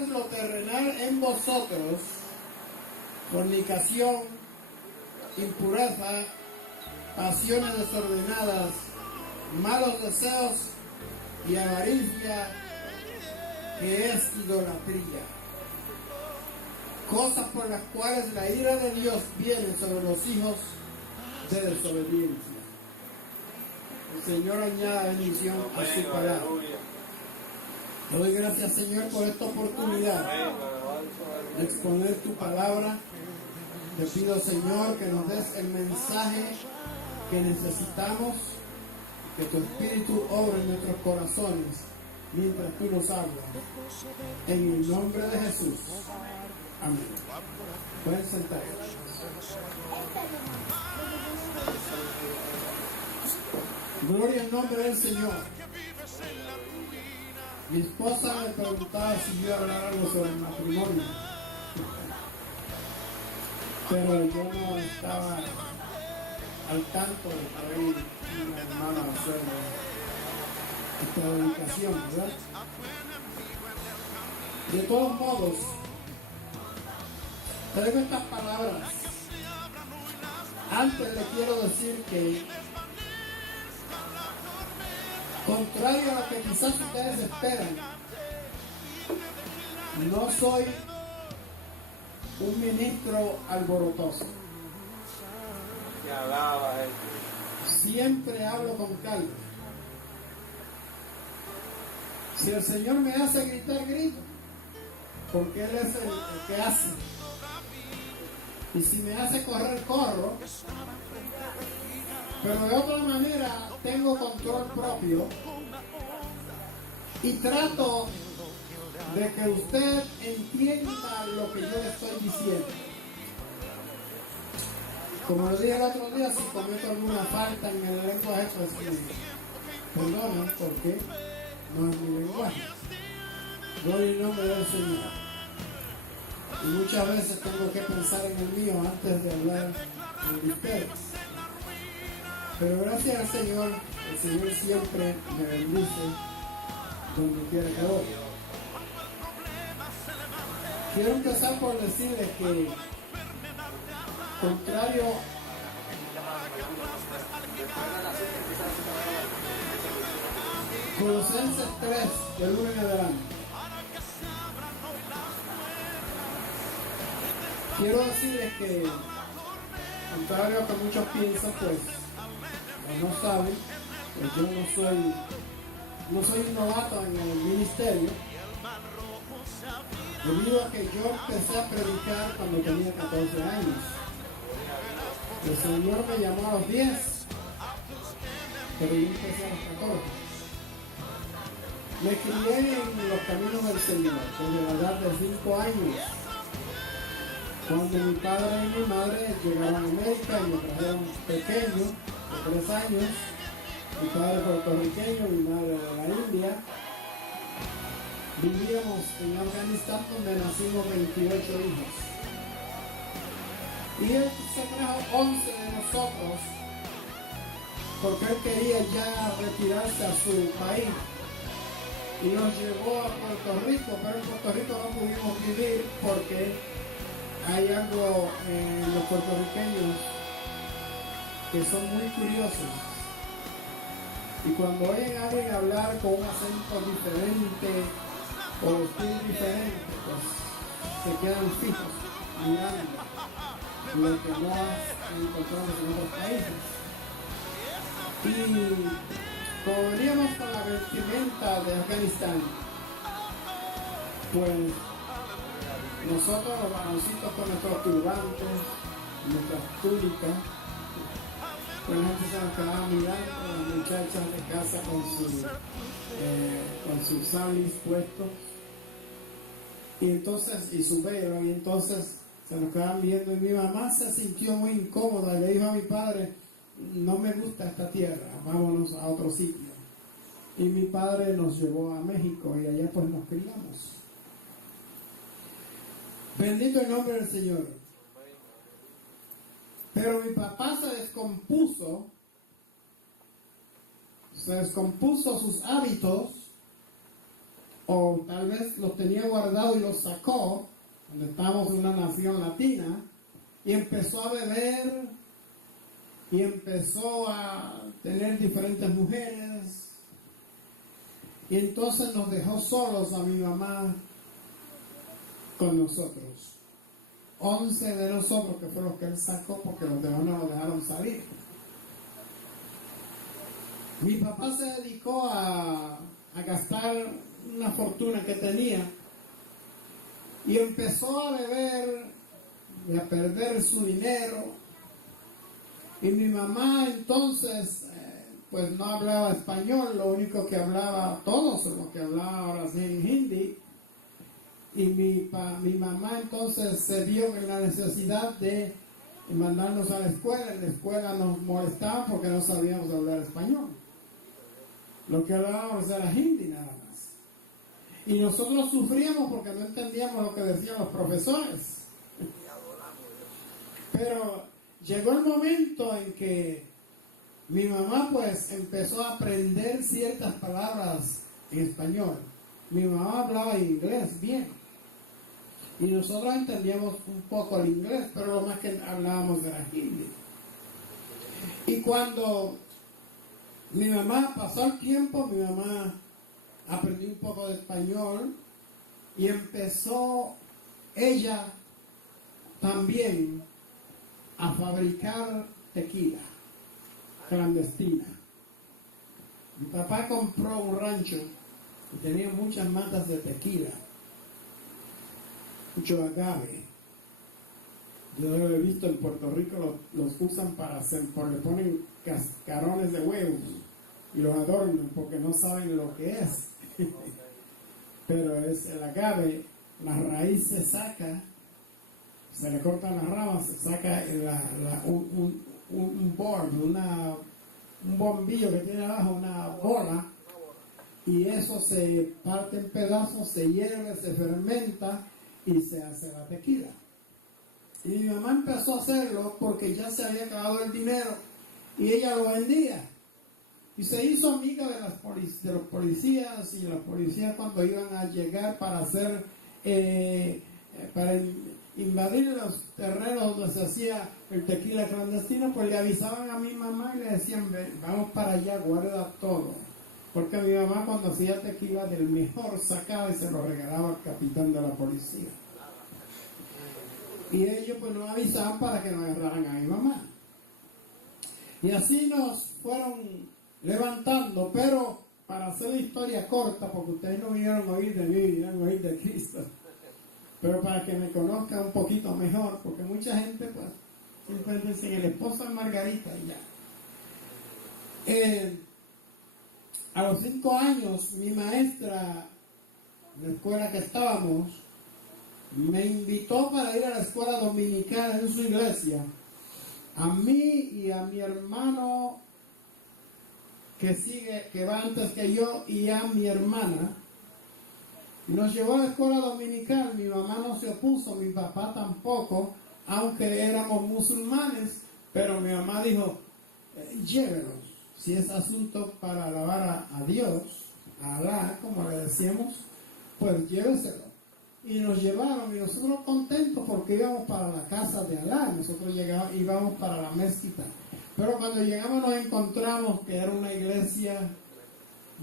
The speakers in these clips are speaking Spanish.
pues lo terrenal en vosotros, fornicación, impureza, pasiones desordenadas, malos deseos y avaricia, que es idolatría. Cosas por las cuales la ira de Dios viene sobre los hijos de desobediencia. El Señor añada bendición a su palabra. Le doy gracias, Señor, por esta oportunidad de exponer tu palabra. Te pido, Señor, que nos des el mensaje que necesitamos, que tu Espíritu obre en nuestros corazones mientras tú nos hablas. En el nombre de Jesús. Amén. Pueden sentar. Gloria al nombre del Señor. Mi esposa me preguntaba si yo hablar algo sobre el matrimonio, pero yo no estaba al tanto de que hay una hermana hacer esta dedicación, ¿verdad? De todos modos, traigo estas palabras. Antes le quiero decir que, contrario a lo que quizás ustedes esperan, no soy un ministro alborotoso. Siempre hablo con calma. Si el Señor me hace gritar, grito, porque Él es el que hace. Y si me hace correr, corro. Pero de otra manera tengo control propio y trato de que usted entienda lo que yo le estoy diciendo. Como lo dije el otro día, si cometo alguna falta en el lenguaje, pues perdonen, porque no es mi lenguaje. Gloria al nombre del Señor. Y muchas veces tengo que pensar en el mío antes de hablar de ustedes. Pero gracias al Señor, el Señor siempre me bendice donde quiera que voy. Quiero empezar por decirles que, contrario Colosenses 3, del 1 en adelante, quiero decirles que, contrario a lo que muchos piensan, pues, o no saben, pues yo no soy un novato en el ministerio, debido a que yo empecé a predicar cuando tenía 14 años. El Señor me llamó a los 10, pero yo empecé a los 14. Me crié en los caminos del Señor desde la edad de 5 años, cuando mi padre y mi madre llegaron a América y me trajeron pequeño, de 3 años, mi padre puertorriqueño, mi madre de la India. Vivíamos en Afganistán, donde nacimos 28 hijos. Y él se trajo 11 de nosotros porque él quería ya retirarse a su país. Y nos llevó a Puerto Rico, pero en Puerto Rico no pudimos vivir porque hay algo en los puertorriqueños que son muy curiosos. Y cuando oyen a alguien hablar con un acento diferente o estilo diferente, pues se quedan fijos mirando lo que no encontramos en otros países. Y como veníamos con la vestimenta de Afganistán, pues nosotros los varoncitos con nuestros turbantes, nuestras túnicas, pues la gente se nos quedaba mirando, las muchachas de casa con sus salis puestos, y entonces, y su velo, y entonces se nos quedaban viendo, y mi mamá se sintió muy incómoda y le dijo a mi padre: no me gusta esta tierra, vámonos a otro sitio. Y mi padre nos llevó a México y allá pues nos criamos. Bendito el nombre del Señor. Pero mi papá se descompuso sus hábitos, o tal vez los tenía guardados y los sacó, cuando estábamos en una nación latina, y empezó a beber, y empezó a tener diferentes mujeres, y entonces nos dejó solos a mi mamá con nosotros. 11 de nosotros, que fueron los que él sacó, porque los demás no nos dejaron salir. Mi papá se dedicó a gastar una fortuna que tenía y empezó a beber y a perder su dinero. Y mi mamá entonces pues no hablaba español, lo único que hablaba, todos lo que hablaba ahora sí en hindi. Y mi mamá entonces se vio en la necesidad de mandarnos a la escuela. En la escuela nos molestaban porque no sabíamos hablar español. Lo que hablábamos era hindi nada más. Y nosotros sufríamos porque no entendíamos lo que decían los profesores. Pero llegó el momento en que mi mamá pues empezó a aprender ciertas palabras en español. Mi mamá hablaba inglés bien. Y nosotros entendíamos un poco el inglés, pero lo más que hablábamos era hindi. Y cuando mi mamá pasó el tiempo, mi mamá aprendió un poco de español y empezó ella también a fabricar tequila clandestina. Mi papá compró un rancho y tenía muchas matas de tequila, mucho agave. Yo lo he visto en Puerto Rico, los usan para hacer, porque le ponen cascarones de huevos y los adornan porque no saben lo que es. Pero es el agave, la raíz se saca, se le cortan las ramas, se saca un board, un bombillo que tiene abajo, una bola, y eso se parte en pedazos, se hierve, se fermenta y se hace la tequila. Y mi mamá empezó a hacerlo porque ya se había acabado el dinero y ella lo vendía. Y se hizo amiga de los policías, y los policías cuando iban a llegar para hacer, para invadir los terrenos donde se hacía el tequila clandestino, pues le avisaban a mi mamá y le decían, vamos para allá, guarda todo. Porque mi mamá cuando hacía tequila del mejor sacaba y se lo regalaba al capitán de la policía. Y ellos pues nos avisaban para que nos agarraran a mi mamá. Y así nos fueron levantando, pero para hacer la historia corta, porque ustedes no vinieron a oír de mí, vinieron a oír de Cristo, pero para que me conozcan un poquito mejor, porque mucha gente pues simplemente dicen el esposo de Margarita y ya. A los 5 años mi maestra en la escuela que estábamos me invitó para ir a la escuela dominical en su iglesia, a mí y a mi hermano que va antes que yo, y a mi hermana. Nos llevó a la escuela dominical. Mi mamá no se opuso, mi papá tampoco, aunque éramos musulmanes, pero mi mamá dijo, llévenos, si es asunto para alabar a Dios, a Alá, como le decíamos, pues lléveselo. Y nos llevaron, y nosotros contentos porque íbamos para la casa de Alá, nosotros íbamos para la mezquita. Pero cuando llegamos nos encontramos que era una iglesia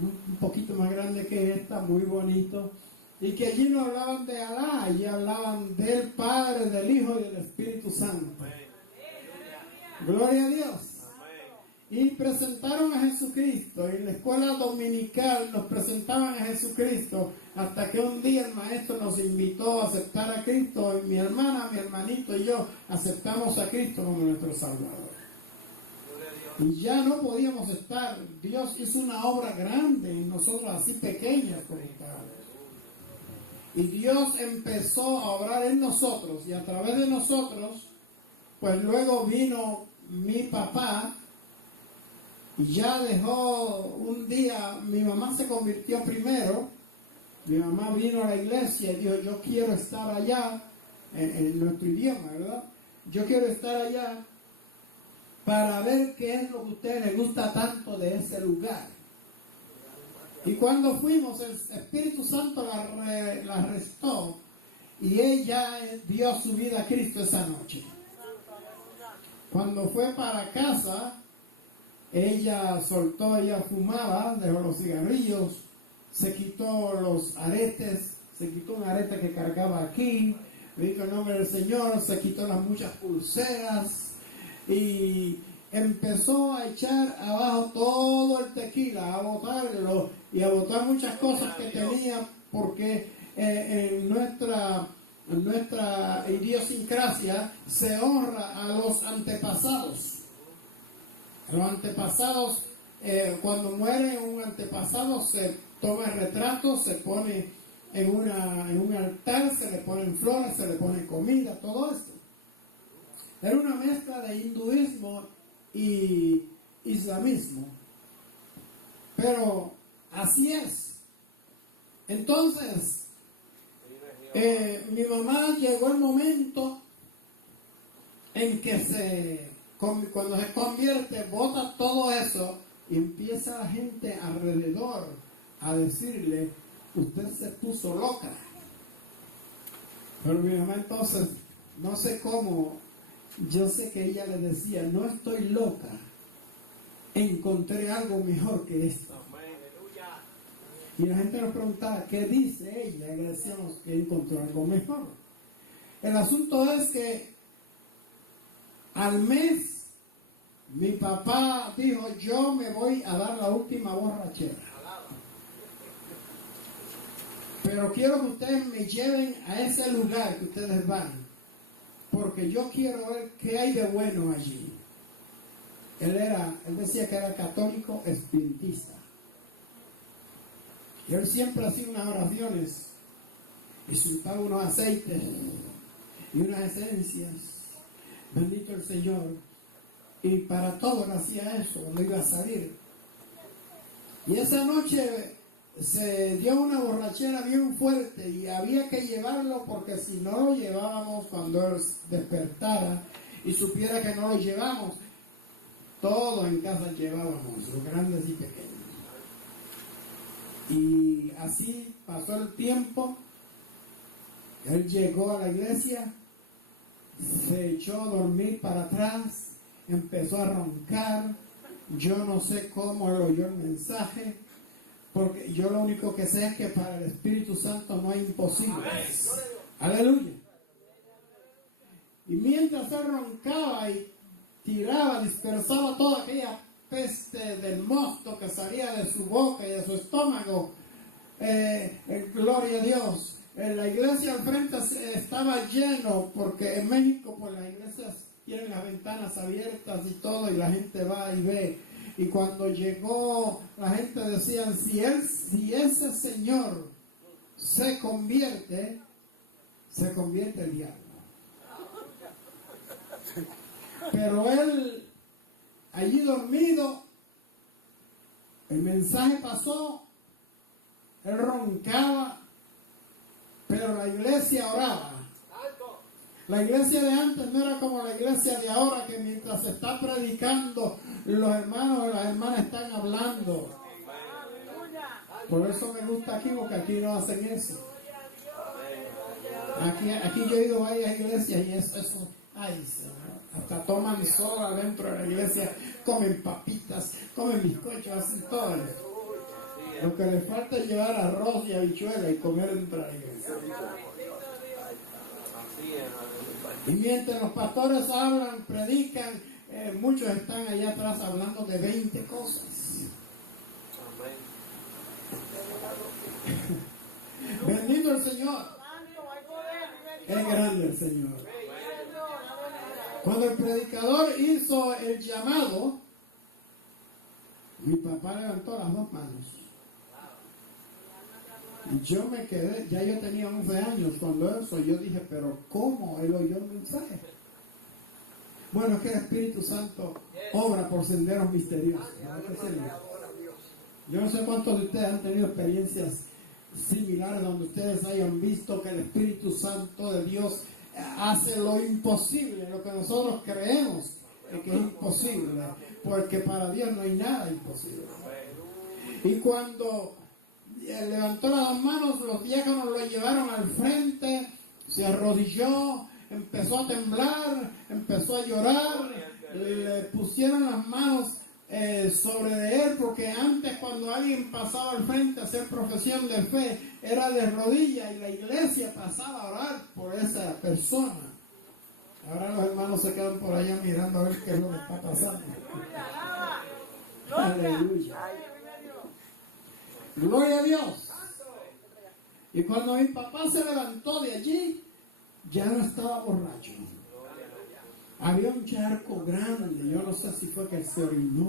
un poquito más grande que esta, muy bonito, y que allí no hablaban de Alá, allí hablaban del Padre, del Hijo y del Espíritu Santo. Gloria a Dios. Y presentaron a Jesucristo, y en la escuela dominical nos presentaban a Jesucristo, hasta que un día el maestro nos invitó a aceptar a Cristo, y mi hermana, mi hermanito y yo aceptamos a Cristo como nuestro Salvador. Y ya no podíamos estar. Dios hizo una obra grande en nosotros, así pequeñas como estábamos. Y Dios empezó a obrar en nosotros, y a través de nosotros, pues luego vino mi papá, y ya dejó un día, mi mamá se convirtió primero, mi mamá vino a la iglesia y dijo, yo quiero estar allá, en nuestro idioma, ¿verdad? Yo quiero estar allá para ver qué es lo que a ustedes les gusta tanto de ese lugar. Y cuando fuimos, el Espíritu Santo la arrestó y ella dio su vida a Cristo esa noche. Cuando fue para casa, ella fumaba, dejó los cigarrillos, se quitó los aretes, se quitó un arete que cargaba aquí, dijo el nombre del Señor, se quitó las muchas pulseras y empezó a echar abajo todo el tequila, a botarlo y a botar muchas cosas que tenía, porque en nuestra idiosincrasia se honra a los antepasados. Los antepasados, cuando muere un antepasado, se toma el retrato, se pone en un altar, se le ponen flores, se le pone comida, todo esto. Era una mezcla de hinduismo y islamismo. Pero así es. Entonces, mi mamá llegó el momento en que cuando se convierte, bota todo eso y empieza la gente alrededor a decirle: usted se puso loca. Pero mi mamá entonces, no sé cómo, yo sé que ella le decía: no estoy loca, encontré algo mejor que esto. Y la gente nos preguntaba: ¿qué dice ella? Y le decíamos que encontró algo mejor. El asunto es que al mes mi papá dijo: yo me voy a dar la última borrachera, pero quiero que ustedes me lleven a ese lugar que ustedes van, porque yo quiero ver qué hay de bueno allí. Él decía que era católico espiritista. Y él siempre hacía unas oraciones y soltaba unos aceites y unas esencias. Bendito el Señor. Y para todo él hacía eso cuando iba a salir. Y esa noche se dio una borrachera bien fuerte y había que llevarlo, porque si no lo llevábamos, cuando él despertara y supiera que no lo llevamos, todo en casa llevábamos, los grandes y pequeños. Y así pasó el tiempo. Él llegó a la iglesia, se echó a dormir para atrás, empezó a roncar. Yo no sé cómo él oyó el mensaje, porque yo lo único que sé es que para el Espíritu Santo no hay imposibles. Aleluya. Y mientras él roncaba y tiraba, dispersaba toda aquella peste del mosto que salía de su boca y de su estómago, gloria a Dios. En la iglesia al frente estaba lleno, porque en México pues las iglesias tienen las ventanas abiertas y todo, y la gente va y ve. Y cuando llegó, la gente decía: si ese señor se convierte el diablo. Pero él, allí dormido, el mensaje pasó, él roncaba, pero la iglesia oraba. La iglesia de antes no era como la iglesia de ahora, que mientras se está predicando, los hermanos y las hermanas están hablando. Por eso me gusta aquí, porque aquí no hacen eso. Aquí yo he ido a varias iglesias y eso, ay Señor, hasta toman sol adentro de la iglesia, comen papitas, comen bizcochos, hacen todo eso. Lo que les falta es llevar arroz y habichuela y comer dentro de la iglesia. Y mientras los pastores hablan, predican, muchos están allá atrás hablando de 20 cosas. Bendito el Señor. Es grande el Señor. Cuando el predicador hizo el llamado, mi papá levantó las dos manos. Y yo me quedé, ya yo tenía 11 años cuando eso, yo dije: pero ¿cómo él oyó el mensaje? Bueno, es que el Espíritu Santo obra por senderos misteriosos. Yo no sé cuántos de ustedes han tenido experiencias similares donde ustedes hayan visto que el Espíritu Santo de Dios hace lo imposible, lo que nosotros creemos que es imposible, porque para Dios no hay nada imposible. Y cuando levantó las manos, los diáconos lo llevaron al frente, se arrodilló, empezó a temblar, empezó a llorar, le pusieron las manos sobre de él, porque antes cuando alguien pasaba al frente a hacer profesión de fe, era de rodillas y la iglesia pasaba a orar por esa persona. Ahora los hermanos se quedan por allá mirando a ver qué es lo que está pasando. Aleluya. Gloria a Dios. Y cuando mi papá se levantó de allí, ya no estaba borracho. Había un charco grande, yo no sé si fue que se orinó.